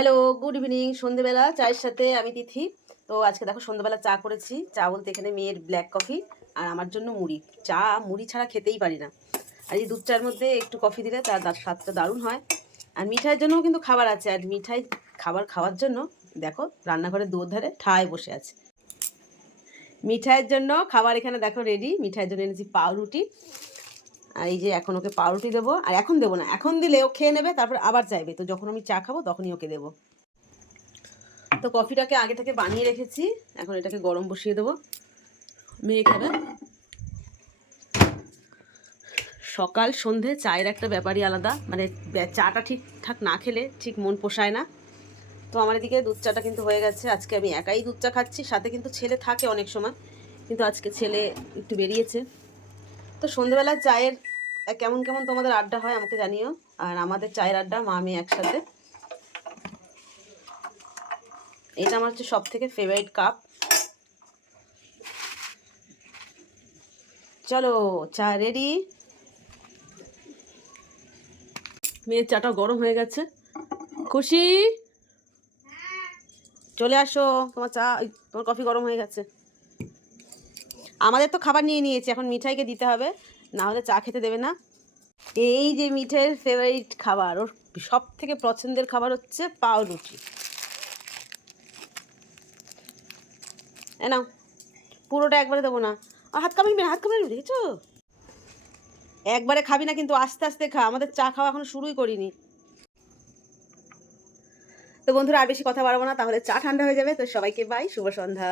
Hello, good evening. সন্ধেবেলা চায়ের সাথে আমি তিথি। তো আজকে দেখো সন্ধেবেলা চা করেছি। চা বলতে এখানে মেয়ের ব্ল্যাক কফি আর আমার জন্য মুড়ি। চা মুড়ি ছাড়া খেতেই পারি না। আর এই দুধ চার মধ্যে একটু কফি দিলে তার স্বাদটা দারুণ হয়। আর মিঠাইয়ের জন্যও কিন্তু খাবার আছে। আর মিঠাই খাবার খাওয়ার জন্য দেখো রান্নাঘরের দুয়ার ধারে ঠায় বসে আছে। মিঠাইয়ের জন্য খাবার এখানে দেখো রেডি। মিঠাইয়ের জন্য এনেছি পাউরুটি। আর এই যে এখন ওকে পাউরুটি দেবো। আর এখন দেবো না, এখন দিলে ও খেয়ে নেবে, তারপর আবার চাইবে। তো যখন আমি চা খাবো তখনই ওকে দেবো। তো কফিটাকে আগে থেকে বানিয়ে রেখেছি, এখন এটাকে গরম বসিয়ে দেবো। মেয়ে খাবে। সকাল সন্ধে চায়ের একটা ব্যাপারই আলাদা, মানে চাটা ঠিকঠাক না খেলে ঠিক মন পোষায় না। তো আমার এদিকে দুধ চাটা কিন্তু হয়ে গেছে। আজকে আমি একাই দুধ চা খাচ্ছি, সাথে কিন্তু ছেলে থাকে অনেক সময়, কিন্তু আজকে ছেলে একটু বেরিয়েছে। তো সন্ধেবেলা চায়ের কেমন কেমন তোমাদের আড্ডা হয় আমাকে জানিও। আর আমাদের চায়ের আড্ডা মা মেয়ে একসাথে। এটা আমার হচ্ছে সব থেকে ফেভারিট কাপ। চলো চা রেডি। মেয়ের চাটা গরম হয়ে গেছে। খুশি, চলে আসো, তোমার চা তোমার কফি গরম হয়ে গেছে। আমাদের তো খাবার নিয়ে নিয়েছি, এখন মিঠাইকে দিতে হবে, না হলে চা খেতে দেবে না। এই যে মিঠাইয়ের ফেভারিট খাবার, ওর সব থেকে পছন্দের খাবার হচ্ছে পাউরুটি। না, পুরোটা একবারে দেবো না। আর হাত কামড়ি হাত কামড়ি দেখেছো? একবারে খাবি না কিন্তু, আস্তে আস্তে খা, আমাদের চা খাওয়া এখনো শুরুই করিনি। তো বন্ধুরা আর বেশি কথা বাড়াবো না, তাহলে চা ঠান্ডা হয়ে যাবে। তো সবাইকে বাই, শুভ সন্ধ্যা।